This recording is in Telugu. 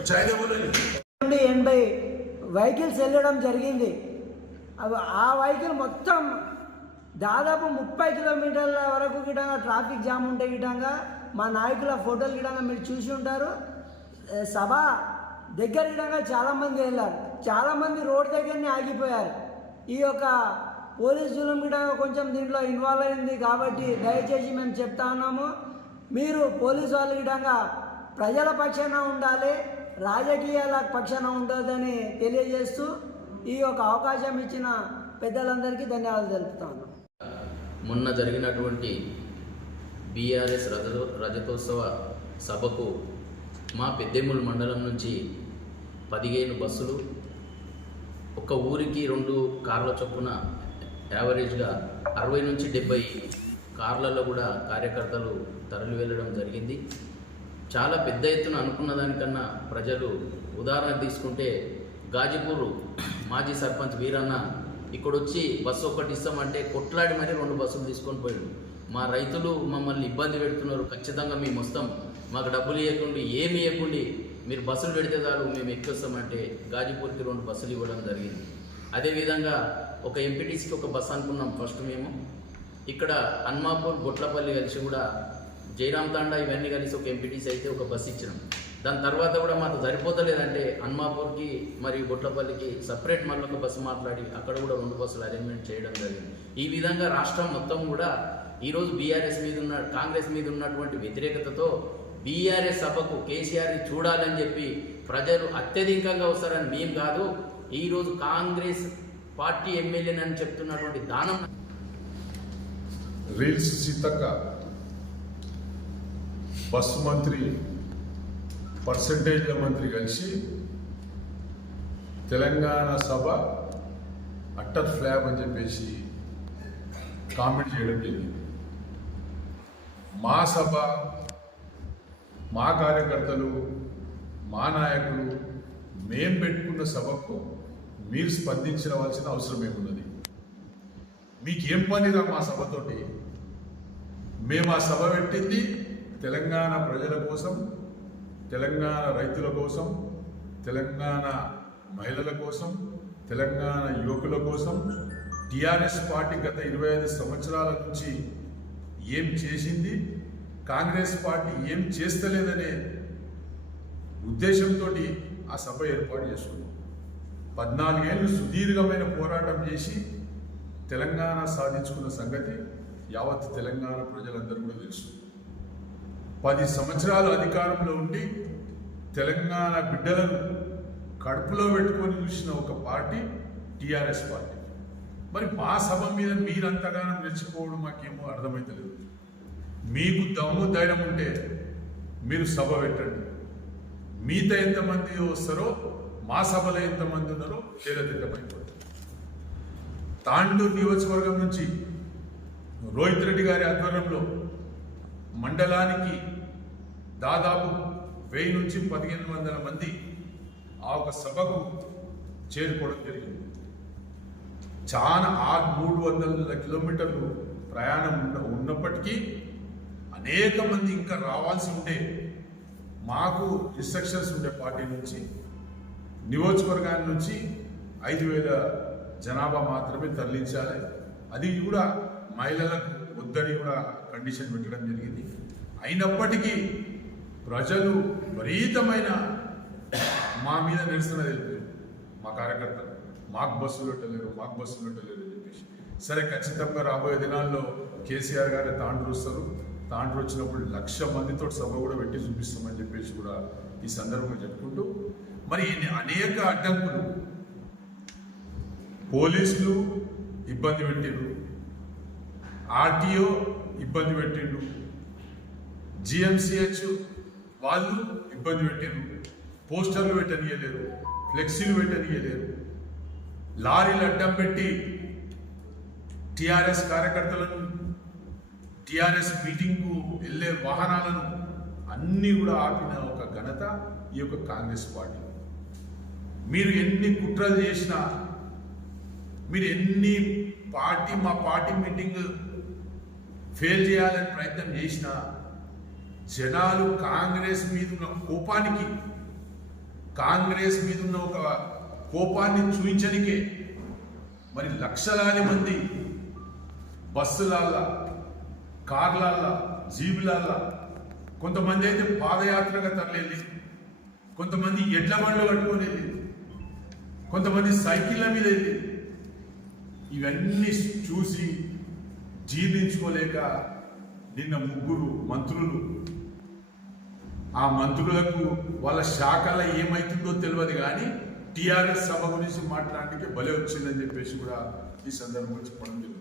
80 వెహికల్స్ వెళ్ళడం జరిగింది. ఆ వెహికల్ మొత్తం దాదాపు 30 కిలోమీటర్ల వరకు గిటంగా ట్రాఫిక్ జామ్ ఉంటే గిటంగా మా నాయకుల ఫోటోలు గిటంగా మీరు చూసి ఉంటారు. సభ దగ్గర గిటంగా చాలామంది వెళ్ళారు, చాలామంది రోడ్ దగ్గరనే ఆగిపోయారు. ఈ యొక్క పోలీస్ జులుం గిటంగా కొంచెం దీంట్లో ఇన్వాల్వ్ అయింది కాబట్టి దయచేసి మేము చెప్తా ఉన్నాము, మీరు పోలీసు వాళ్ళు గిటంగా ప్రజల పక్షాన ఉండాలి, రాజకీయాల పక్షాన ఉండదని తెలియజేస్తూ ఈ యొక్క అవకాశం ఇచ్చిన పెద్దలందరికీ ధన్యవాదాలు తెలుపుతాను. మొన్న జరిగినటువంటి బీఆర్ఎస్ రజతోత్సవ సభకు మా పెద్దేముల్ మండలం నుంచి 15 బస్సులు, ఒక ఊరికి 2 కార్ల చొప్పున యావరేజ్గా 60 నుంచి 70 కార్లలో కూడా కార్యకర్తలు తరలి వెళ్ళడం జరిగింది. చాలా పెద్ద ఎత్తున అనుకున్న దానికన్నా ప్రజలు, ఉదాహరణ తీసుకుంటే గాజీపూర్ మాజీ సర్పంచ్ వీరన్న ఇక్కడొచ్చి బస్సు ఒకటి ఇస్తామంటే కొట్లాడి మరీ 2 బస్సులు తీసుకొని పోయాడు. మా రైతులు మమ్మల్ని ఇబ్బంది పెడుతున్నారు, ఖచ్చితంగా మేము వస్తాం, మాకు డబ్బులు ఇవ్వకుండా ఏమి ఇవ్వకుండా మీరు బస్సులు పెడితే చాలు మేము ఎక్కొస్తామంటే గాజీపూర్కి 2 బస్సులు ఇవ్వడం జరిగింది. అదేవిధంగా ఒక ఎంపీటీసీకి ఒక బస్సు అనుకున్నాం ఫస్ట్ మేము. ఇక్కడ హన్మాపూర్ గొట్లపల్లి కలిసి కూడా జయరామ్ తాండా ఇవన్నీ కలిసి ఒక ఎంపీటీసీ అయితే ఒక బస్సు ఇచ్చినాం. దాని తర్వాత కూడా మాకు సరిపోతలేదంటే హన్మాపూర్కి మరియు గొట్లపల్లికి సపరేట్ మళ్ళీ ఒక బస్సు మాట్లాడి అక్కడ కూడా 2 బస్సులు అరేంజ్మెంట్ చేయడం జరిగింది. ఈ విధంగా రాష్ట్రం మొత్తం కూడా ఈరోజు కాంగ్రెస్ మీద ఉన్నటువంటి వ్యతిరేకతతో బీఆర్ఎస్ సభకు కేసీఆర్ని చూడాలని చెప్పి ప్రజలు అత్యధికంగా వస్తారని మేము కాదు, ఈరోజు కాంగ్రెస్ పార్టీ ఎమ్మెల్యేనని చెప్తున్నటువంటి దానం. రీల్స్ సీతక్క బస్సు మంత్రి, పర్సంటేజ్ల మంత్రి కలిసి తెలంగాణ సభ అట్టర్ ఫ్లాప్ అని చెప్పేసి కామెంట్ చేయడం జరిగింది. మా సభ, మా కార్యకర్తలు, మా నాయకులు, మేం పెట్టుకున్న సభకు మీరు స్పందించవలసిన అవసరం ఏమున్నది? మీకేం పనిరా మా సభతోటి? మేము ఆ సభ పెట్టింది తెలంగాణ ప్రజల కోసం, తెలంగాణ రైతుల కోసం, తెలంగాణ మహిళల కోసం, తెలంగాణ యువకుల కోసం. టీఆర్ఎస్ పార్టీ గత 25 సంవత్సరాల నుంచి ఏం చేసింది, కాంగ్రెస్ పార్టీ ఏం చేస్తలేదనే ఉద్దేశంతో ఆ సభ ఏర్పాటు చేసుకున్నాం. 14 ఏళ్ళు సుదీర్ఘమైన పోరాటం చేసి తెలంగాణ సాధించుకున్న సంగతి యావత్ తెలంగాణ ప్రజలందరూ కూడా తెలుసు. 10 సంవత్సరాలు అధికారంలో ఉండి తెలంగాణ బిడ్డలను కడుపులో పెట్టుకొని చూసిన ఒక పార్టీ టీఆర్ఎస్ పార్టీ. మరి మా సభ మీద మీరంతగానో రెచ్చిపోవడం మాకేమో అర్థమైతలేదు. మీకు దమ్ము ధైర్యం ఉంటే మీరు సభ పెట్టండి. మీతో ఎంతమంది వస్తారో మా సభలో ఎంతమంది ఉన్నారో తేలతిట్టమైపోతుంది. తాండూరు నియోజకవర్గం నుంచి రోహిత్ రెడ్డి గారి ఆధ్వర్యంలో మండలానికి దాదాపు 1000 నుంచి 1500 మంది ఆ ఒక సభకు చేరుకోవడం జరిగింది. చాలా 300 కిలోమీటర్లు ప్రయాణం ఉన్నప్పటికీ అనేక మంది ఇంకా రావాల్సి ఉంటే మాకు ఇన్స్ట్రక్షన్స్ ఉండే పార్టీ నుంచి, నియోజకవర్గాన్ని నుంచి 5000 జనాభా మాత్రమే తరలించాలి. అది కూడా మహిళలకు వద్దని కూడా కండిషన్ పెట్టడం జరిగింది. అయినప్పటికీ ప్రజలు విపరీతమైన మా మీద నిరసన తెలిపారు. మా కార్యకర్తలు మాకు బస్సులు పెట్టలేరు అని చెప్పేసి. సరే, ఖచ్చితంగా రాబోయే దినాల్లో కేసీఆర్ గారు తాండ్రు వస్తారు. తాండ్రు వచ్చినప్పుడు 1,00,000 మందితో సభ కూడా పెట్టి చూపిస్తామని చెప్పేసి కూడా ఈ సందర్భంగా చెప్పుకుంటూ, మరి అనేక అడ్డంకులు పోలీసులు ఇబ్బంది పెట్టిండ్రు, ఆర్టీఓ ఇబ్బంది పెట్టిండ్రు, జిఎంసిహెచ్ వాళ్ళు ఇబ్బంది పెట్టిండ్రు, పోస్టర్లు పెట్టనియలేరు, ఫ్లెక్సీలు పెట్టనియలేరు, లారీలు అడ్డం పెట్టి టీఆర్ఎస్ కార్యకర్తలను, టీఆర్ఎస్ మీటింగ్కు వెళ్ళే వాహనాలను అన్నీ కూడా ఆపిన ఒక ఘనత ఈ యొక్క కాంగ్రెస్ పార్టీ. మీరు ఎన్ని కుట్రలు చేసినా, మీరు ఎన్ని మా పార్టీ మీటింగ్ ఫెయిల్ చేయాలని ప్రయత్నం చేసినా, జనాలు కాంగ్రెస్ మీద ఉన్న కోపానికి కాంగ్రెస్ మీద ఉన్న ఒక కోపాన్ని చూపించనికే మరి లక్షలాది మంది బస్సులల్లా, కార్లల్లా, జీబులల్లా, కొంతమంది అయితే పాదయాత్రగా తరలి, కొంతమంది ఎడ్ల బండ్లు కట్టుకొని వెళ్ళి, కొంతమంది సైకిళ్ళ మీద వెళ్ళి, ఇవన్నీ చూసి జీర్ణించుకోలేక నిన్న 3 మంత్రులు, ఆ మంత్రులకు వాళ్ళ శాఖలో ఏమైతుందో తెలియదు కానీ టీఆర్ఎస్ సభ గురించి మాట్లాడడానికి భలే వచ్చిందని చెప్పేసి కూడా ఈ సందర్భంగా చెప్పడం జరుగుతుంది.